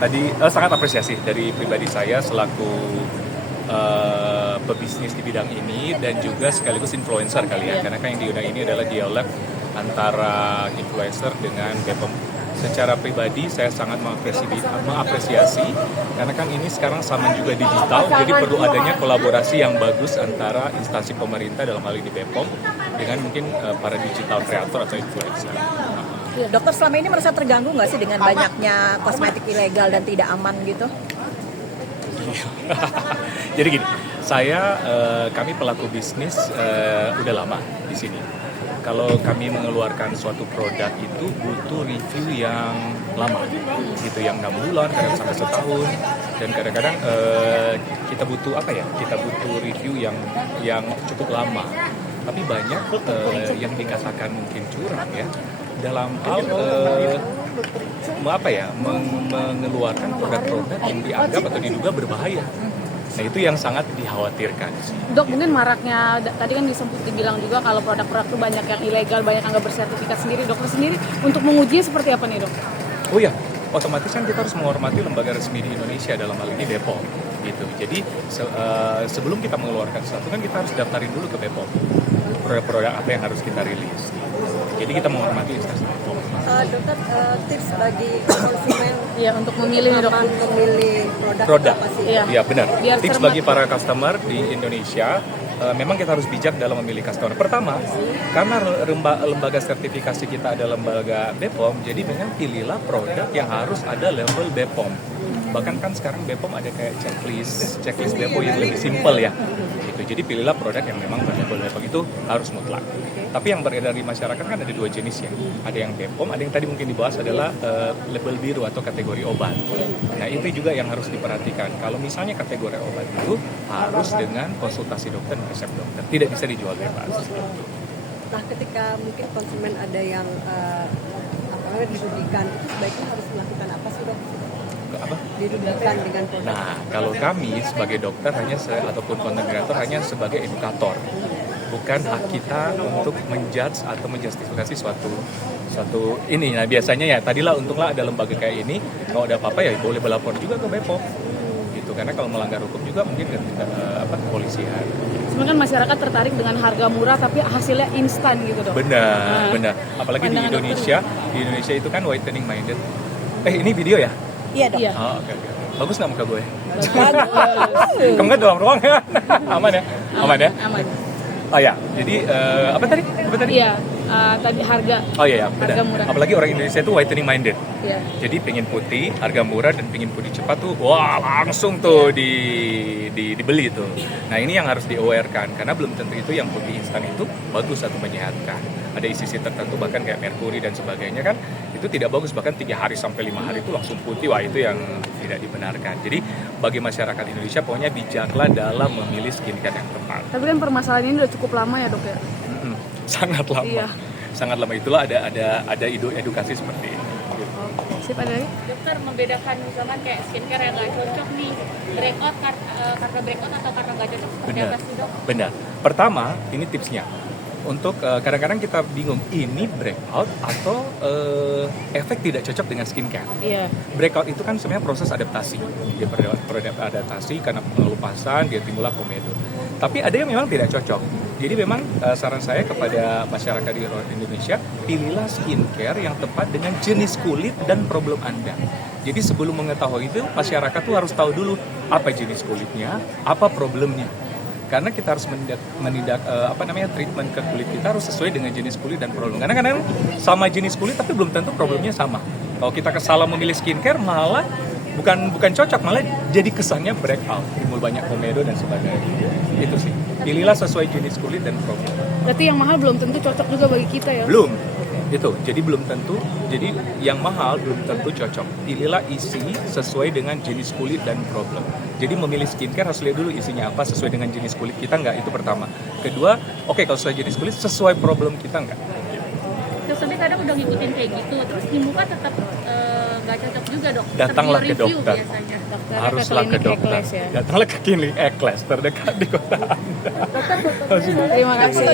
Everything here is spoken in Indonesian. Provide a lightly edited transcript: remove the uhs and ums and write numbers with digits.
Tadi sangat apresiasi dari pribadi saya selaku pebisnis di bidang ini dan juga sekaligus influencer kali ya, karena kan yang diundang ini adalah dialog antara influencer dengan BPOM. Secara pribadi saya sangat mengapresiasi karena kan ini sekarang sama juga digital, jadi perlu adanya kolaborasi yang bagus antara instansi pemerintah dalam hal ini BPOM dengan mungkin para digital creator atau influencer. Dokter selama ini merasa terganggu nggak sih dengan banyaknya kosmetik ilegal dan tidak aman gitu? Jadi gini, kami pelaku bisnis udah lama di sini. Kalau kami mengeluarkan suatu produk itu butuh review yang lama, gitu, yang 6 bulan, kadang sampai setahun, dan kadang-kadang kita butuh Kita butuh review yang cukup lama. Tapi banyak yang dikatakan mungkin curang ya dalam hal mengeluarkan produk-produk yang dianggap atau diduga berbahaya. Nah itu yang sangat dikhawatirkan. Dok, mungkin maraknya tadi kan dibilang juga kalau produk-produk itu banyak yang ilegal, banyak yang nggak bersertifikat sendiri. Dokter sendiri untuk mengujinya seperti apa nih, Dok? Oh ya, otomatis kan kita harus menghormati lembaga resmi di Indonesia, dalam hal ini BPOM gitu. Jadi sebelum kita mengeluarkan sesuatu kan kita harus daftarin dulu ke BPOM produk-produk apa yang harus kita rilis. Jadi kita menghormati instansi BPOM. Dokter, tips bagi konsumen ya untuk memilih produk. Iya benar. Biar Tips cermat. bagi para customer di Indonesia, memang kita harus bijak dalam memilih customer. Pertama, karena lembaga sertifikasi kita ada lembaga BPOM, jadi memang pilihlah produk yang harus ada level BPOM. Bahkan kan sekarang BPOM ada kayak checklist BPOM yang lebih simpel ya. Gitu. Jadi pilihlah produk yang memang level BPOM, itu harus mutlak. Tapi yang beredar di masyarakat kan ada 2 jenis ya. Ada yang BPOM, ada yang tadi mungkin dibahas adalah label biru atau kategori obat. Nah itu juga yang harus diperhatikan. Kalau misalnya kategori obat itu harus dengan konsultasi dokter dan resep dokter. Tidak bisa dijual bebas. Nah ketika mungkin konsumen ada yang dirugikan, itu sebaiknya harus melakukan apa sih, Dok? Apa? Dirugikan dengan produk. Nah, kalau kami sebagai dokter ataupun content creator hanya sebagai edukator. Bukan hak kita untuk menjudge atau menjustifikasi suatu ini. Nah, biasanya ya tadilah untunglah ada lembaga kayak ini, kalau ada apa-apa ya boleh melapor juga ke BPOM. Gitu. Karena kalau melanggar hukum juga mungkin ke kepolisian. Sebenarnya kan masyarakat tertarik dengan harga murah tapi hasilnya instan gitu, Dok. Benar. Apalagi di Indonesia itu kan whitening minded. Ini video ya? Iya, Dok. Iya. Oh, oke. Bagus nggak muka gue? Bagus. Kamu nggak doang ya? Aman ya? Aman ya? Aman. Oh ya, jadi apa tadi? Iya, tadi harga. Oh iya, benar. Harga murah. Apalagi orang Indonesia itu whitening minded. Iya. Jadi pengen putih, harga murah dan pengen putih cepat tuh, wah langsung tuh dibeli tuh. Nah ini yang harus di-aware-kan, karena belum tentu itu yang putih instan itu bagus atau menyehatkan. Ada isi tertentu bahkan kayak merkuri dan sebagainya kan, itu tidak bagus, bahkan 3 hari sampai 5 hari itu langsung putih, wah itu yang tidak dibenarkan. Jadi bagi masyarakat Indonesia pokoknya bijaklah dalam memilih skincare yang tepat. Tapi kan permasalahan ini udah cukup lama ya, Dok ya? Sangat lama. Iya. Sangat lama, itulah ada edukasi seperti ini. Sip, ada lagi? Dokter membedakan misalkan kayak skincare yang nggak cocok nih, breakout karena breakout atau karena nggak cocok seperti apa sih, Dok? Benar. Pertama, ini tipsnya. Untuk kadang-kadang kita bingung ini breakout atau efek tidak cocok dengan skincare. Iya. Breakout itu kan sebenarnya proses adaptasi. Dia beradaptasi karena pengelupasan, dia timbullah komedo. Tapi ada yang memang tidak cocok. Jadi memang saran saya kepada masyarakat di Indonesia, pilihlah skincare yang tepat dengan jenis kulit dan problem Anda. Jadi sebelum mengetahui itu, masyarakat tuh harus tahu dulu apa jenis kulitnya, apa problemnya. Karena kita harus menindak treatment ke kulit kita harus sesuai dengan jenis kulit dan problem. Karena kadang sama jenis kulit tapi belum tentu problemnya sama. Kalau kita salah memilih skincare malah bukan cocok, malah jadi kesannya breakout, timbul banyak komedo dan sebagainya. Itu sih. Pilihlah sesuai jenis kulit dan problem. Berarti yang mahal belum tentu cocok juga bagi kita ya? Belum. Itu. Jadi belum tentu. Jadi yang mahal belum tentu cocok. Pilihlah isi sesuai dengan jenis kulit dan problem. Jadi memilih skincare harus lihat dulu isinya apa, sesuai dengan jenis kulit kita nggak, itu pertama. Kedua, kalau sesuai jenis kulit, sesuai problem kita nggak. Terus tapi kadang udah ngikutin kayak gitu, terus di muka tetap nggak cocok juga, Dok. Datanglah ke Review dokter. biasanya. Haruslah ke dokter. Ya. Datanglah ke klinik Ekles terdekat di kota Anda. Terima kasih.